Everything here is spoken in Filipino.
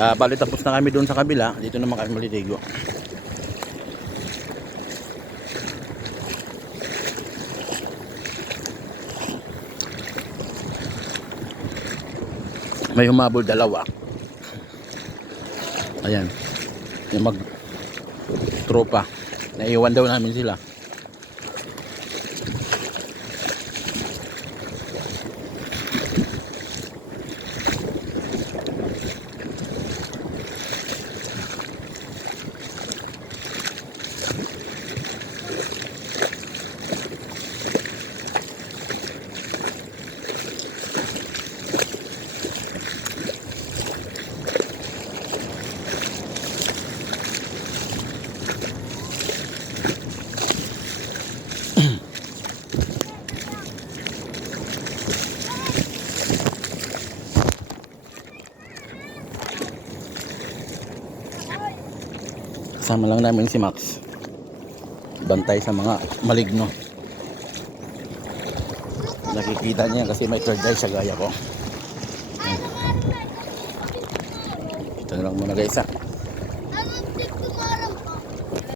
Bali tapos na kami doon sa kabila. Dito naman kami maliligo. May humabol dalawa. Ayan. Yung mag tropa. Naiwan daw namin sila. Kasama lang namin si Max, bantay sa mga maligno. Nakikita niya kasi may third eye sa gaya ko. Ito na lang muna guys.